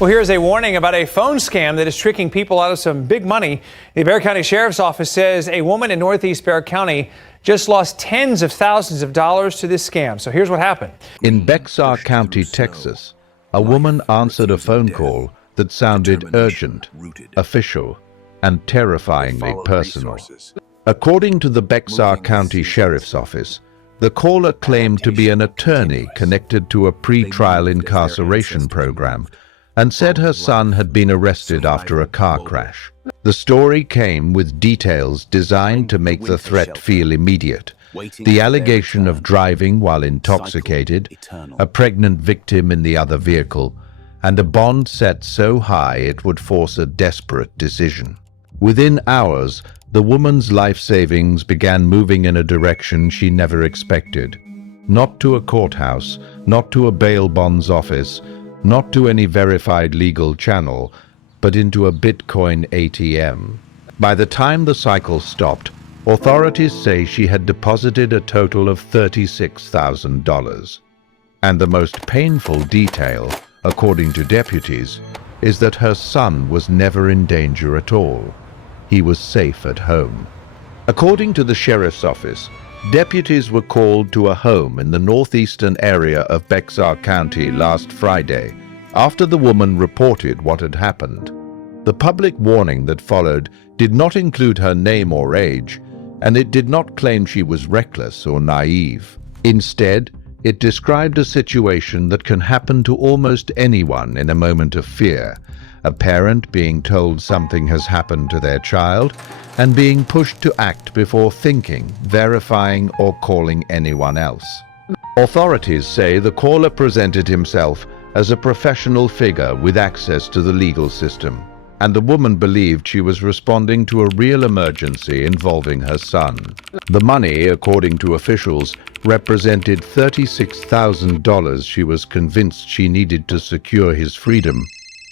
Well, here's a warning about a phone scam that is tricking people out of some big money. The Bexar County Sheriff's Office says a woman in northeast Bexar County just lost tens of thousands of dollars to this scam. So here's what happened. In Bexar County, Texas, a woman answered a phone call that sounded urgent, official, and terrifyingly personal. According to the Bexar County Sheriff's Office, the caller claimed to be an attorney connected to a pretrial incarceration program and said her son had been arrested after a car crash. The story came with details designed to make the threat feel immediate. The allegation of driving while intoxicated, a pregnant victim in the other vehicle, and a bond set so high it would force a desperate decision. Within hours, the woman's life savings began moving in a direction she never expected. Not to a courthouse, not to a bail bonds office, not to any verified legal channel, but into a Bitcoin ATM. By the time the cycle stopped, authorities say she had deposited a total of $36,000. And the most painful detail, according to deputies, is that her son was never in danger at all. He was safe at home. According to the sheriff's office, deputies were called to a home in the northeastern area of Bexar County last Friday after the woman reported what had happened. The public warning that followed did not include her name or age, and it did not claim she was reckless or naive. Instead, it described a situation that can happen to almost anyone in a moment of fear, a parent being told something has happened to their child and being pushed to act before thinking, verifying, or calling anyone else. Authorities say the caller presented himself as a professional figure with access to the legal system, and the woman believed she was responding to a real emergency involving her son. The money, according to officials, represented $36,000 she was convinced she needed to secure his freedom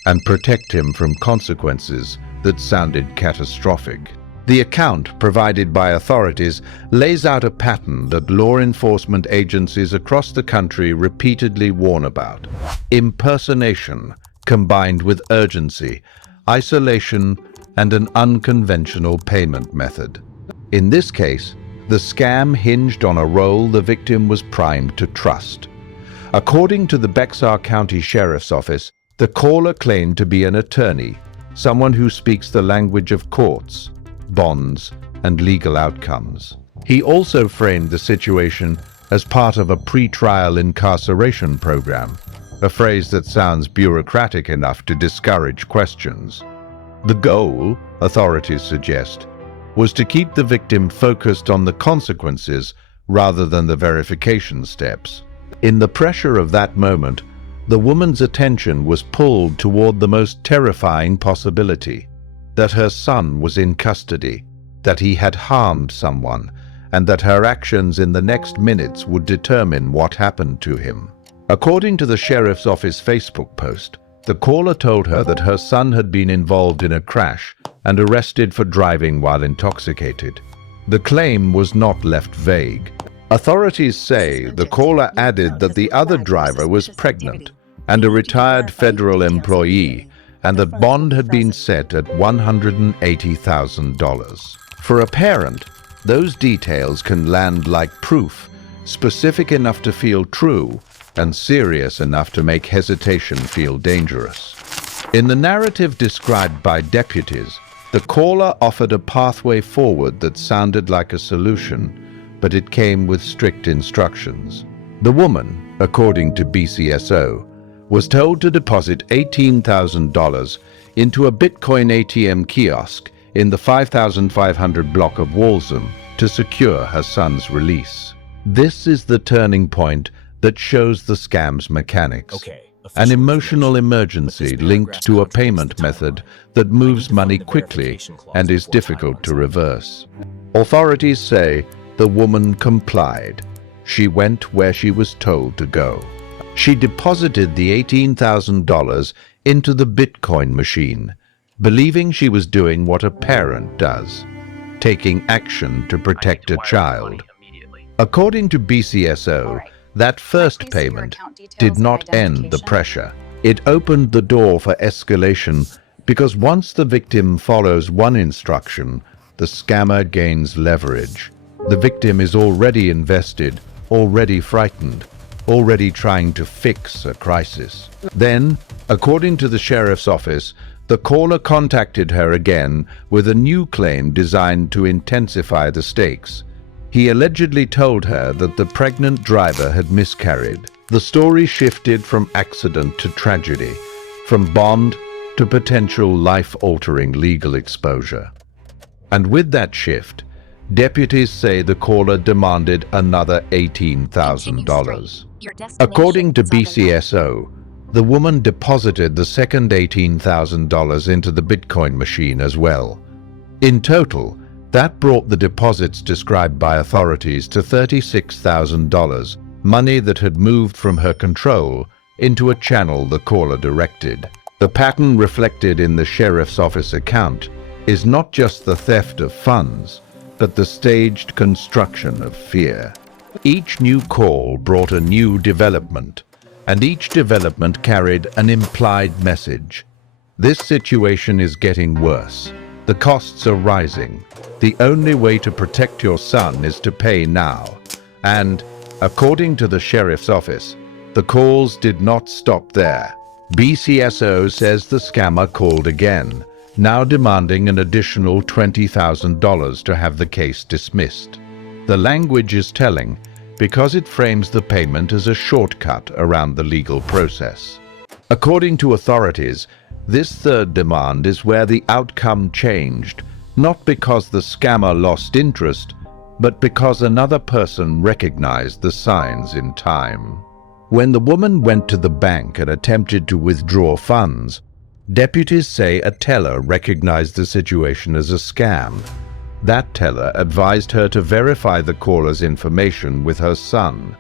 and protect him from consequences that sounded catastrophic. The account provided by authorities lays out a pattern that law enforcement agencies across the country repeatedly warn about: impersonation combined with urgency, isolation, and an unconventional payment method. In this case, the scam hinged on a role the victim was primed to trust. According to the Bexar County Sheriff's Office, the caller claimed to be an attorney, someone who speaks the language of courts, bonds, and legal outcomes. He also framed the situation as part of a pretrial incarceration program, a phrase that sounds bureaucratic enough to discourage questions. The goal, authorities suggest, was to keep the victim focused on the consequences rather than the verification steps. In the pressure of that moment, the woman's attention was pulled toward the most terrifying possibility: that her son was in custody, that he had harmed someone, and that her actions in the next minutes would determine what happened to him. According to the sheriff's office Facebook post, the caller told her that her son had been involved in a crash and arrested for driving while intoxicated. The claim was not left vague. Authorities say the caller added that the other driver was pregnant and a retired federal employee, and that bond had been set at $180,000. For a parent, those details can land like proof, specific enough to feel true and serious enough to make hesitation feel dangerous. In the narrative described by deputies, the caller offered a pathway forward that sounded like a solution, but it came with strict instructions. The woman, according to BCSO, was told to deposit $18,000 into a Bitcoin ATM kiosk in the 5,500 block of Waltham to secure her son's release. This is the turning point that shows the scam's mechanics. An emotional emergency linked to a payment method that moves money quickly and is difficult to reverse. Authorities say the woman complied. She went where she was told to go. She deposited the $18,000 into the Bitcoin machine, believing she was doing what a parent does, taking action to protect a child. According to BCSO, that first payment did not end the pressure. It opened the door for escalation because once the victim follows one instruction, the scammer gains leverage. The victim is already invested, already frightened, already trying to fix a crisis. Then, according to the sheriff's office, the caller contacted her again with a new claim designed to intensify the stakes. He allegedly told her that the pregnant driver had miscarried. The story shifted from accident to tragedy, from bond to potential life-altering legal exposure. And with that shift, deputies say the caller demanded another $18,000. According to BCSO, the woman deposited the second $18,000 into the Bitcoin machine as well. In total, that brought the deposits described by authorities to $36,000, money that had moved from her control into a channel the caller directed. The pattern reflected in the sheriff's office account is not just the theft of funds, but the staged construction of fear. Each new call brought a new development, and each development carried an implied message. This situation is getting worse. The costs are rising. The only way to protect your son is to pay now. And, according to the sheriff's office, the calls did not stop there. BCSO says the scammer called again, now demanding an additional $20,000 to have the case dismissed. The language is telling because it frames the payment as a shortcut around the legal process. According to authorities, this third demand is where the outcome changed, not because the scammer lost interest, but because another person recognized the signs in time. When the woman went to the bank and attempted to withdraw funds, deputies say a teller recognized the situation as a scam. That teller advised her to verify the caller's information with her son.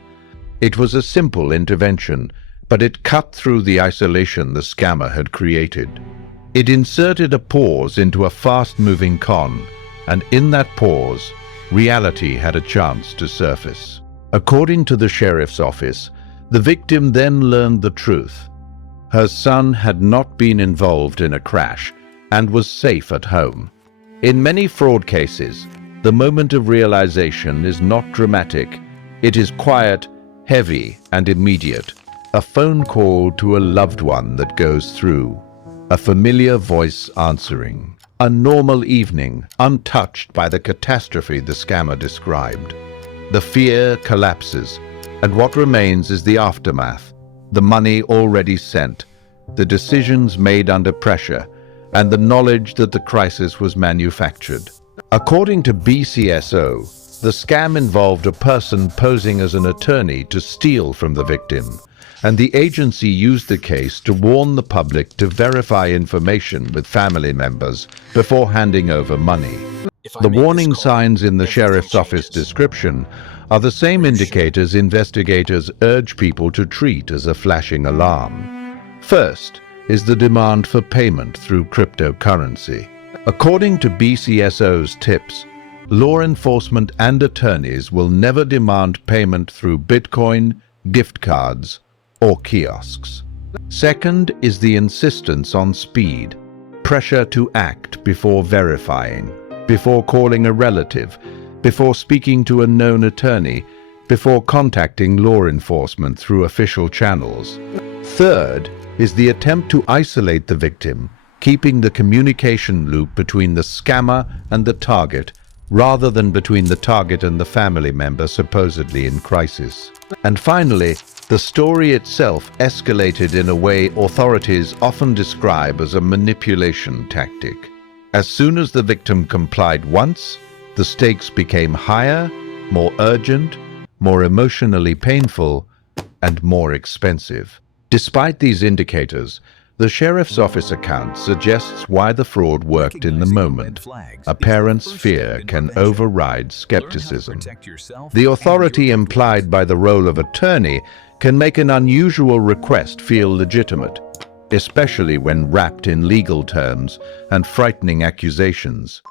It was a simple intervention, but it cut through the isolation the scammer had created. It inserted a pause into a fast-moving con, and in that pause, reality had a chance to surface. According to the sheriff's office, the victim then learned the truth. Her son had not been involved in a crash and was safe at home. In many fraud cases, the moment of realization is not dramatic. It is quiet, heavy, and immediate. A phone call to a loved one that goes through. A familiar voice answering. A normal evening, untouched by the catastrophe the scammer described. The fear collapses, and what remains is the aftermath. The money already sent, the decisions made under pressure, and the knowledge that the crisis was manufactured. According to BCSO, the scam involved a person posing as an attorney to steal from the victim, and the agency used the case to warn the public to verify information with family members before handing over money. The warning signs in the sheriff's office description are the same indicators investigators urge people to treat as a flashing alarm. First is the demand for payment through cryptocurrency. According to BCSO's tips, law enforcement and attorneys will never demand payment through Bitcoin, gift cards, or kiosks. Second is the insistence on speed, pressure to act before verifying, before calling a relative, before speaking to a known attorney, before contacting law enforcement through official channels. Third is the attempt to isolate the victim, keeping the communication loop between the scammer and the target, rather than between the target and the family member supposedly in crisis. And finally, the story itself escalated in a way authorities often describe as a manipulation tactic. As soon as the victim complied once, the stakes became higher, more urgent, more emotionally painful, and more expensive. Despite these indicators, the sheriff's office account suggests why the fraud worked in the moment. A parent's fear can override skepticism. The authority implied by the role of attorney can make an unusual request feel legitimate, especially when wrapped in legal terms and frightening accusations.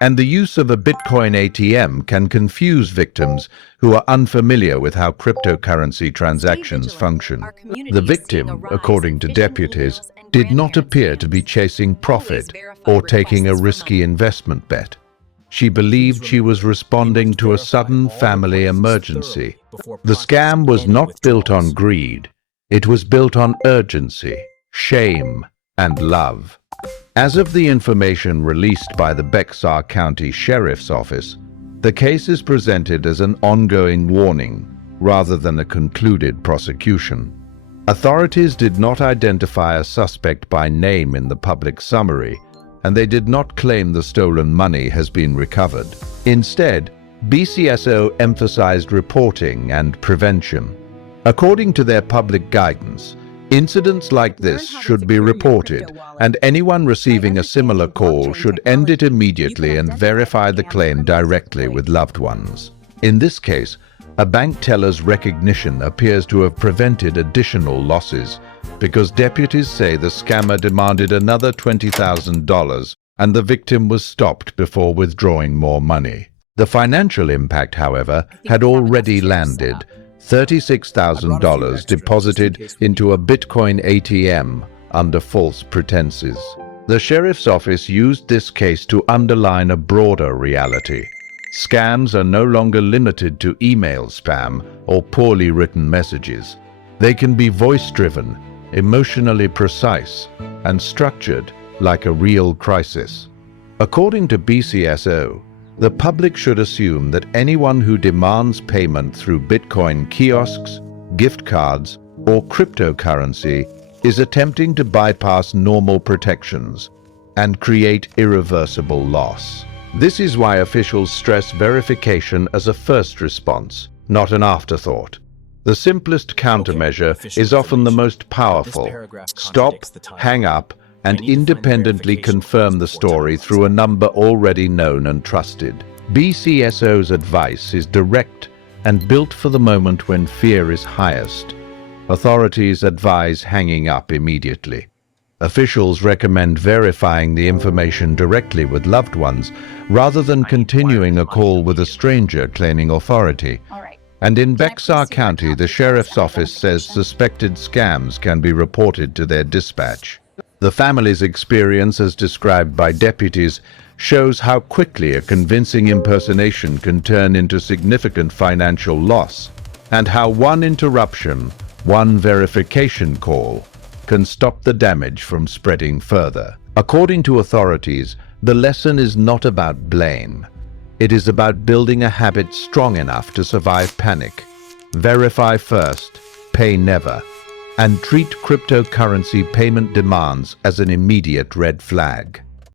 And the use of a Bitcoin ATM can confuse victims who are unfamiliar with how cryptocurrency transactions function. The victim, according to deputies, did not appear to be chasing profit or taking a risky investment bet. She believed she was responding to a sudden family emergency. The scam was not built on greed. It was built on urgency, shame, and love. As of the information released by the Bexar County Sheriff's Office, the case is presented as an ongoing warning rather than a concluded prosecution. Authorities did not identify a suspect by name in the public summary, and they did not claim the stolen money has been recovered. Instead, BCSO emphasized reporting and prevention. According to their public guidance, incidents like this should be reported, and anyone receiving a similar call should end it immediately and verify the claim directly with loved ones. In this case, a bank teller's recognition appears to have prevented additional losses because deputies say the scammer demanded another $20,000 and the victim was stopped before withdrawing more money. The financial impact, however, had already landed. $36,000 deposited into a Bitcoin ATM under false pretenses. The sheriff's office used this case to underline a broader reality. Scams are no longer limited to email spam or poorly written messages. They can be voice-driven, emotionally precise, and structured like a real crisis. According to BCSO, the public should assume that anyone who demands payment through Bitcoin kiosks, gift cards, or cryptocurrency is attempting to bypass normal protections and create irreversible loss. This is why officials stress verification as a first response, not an afterthought. The simplest countermeasure is often the most powerful. Stop, hang up, and independently confirm the story through a number already known and trusted. BCSO's advice is direct and built for the moment when fear is highest. Authorities advise hanging up immediately. Officials recommend verifying the information directly with loved ones rather than continuing a call with a stranger claiming authority. And in Bexar County, the sheriff's office says suspected scams can be reported to their dispatch. The family's experience, as described by deputies, shows how quickly a convincing impersonation can turn into significant financial loss, and how one interruption, one verification call, can stop the damage from spreading further. According to authorities, the lesson is not about blame. It is about building a habit strong enough to survive panic. Verify first, pay never, and treat cryptocurrency payment demands as an immediate red flag.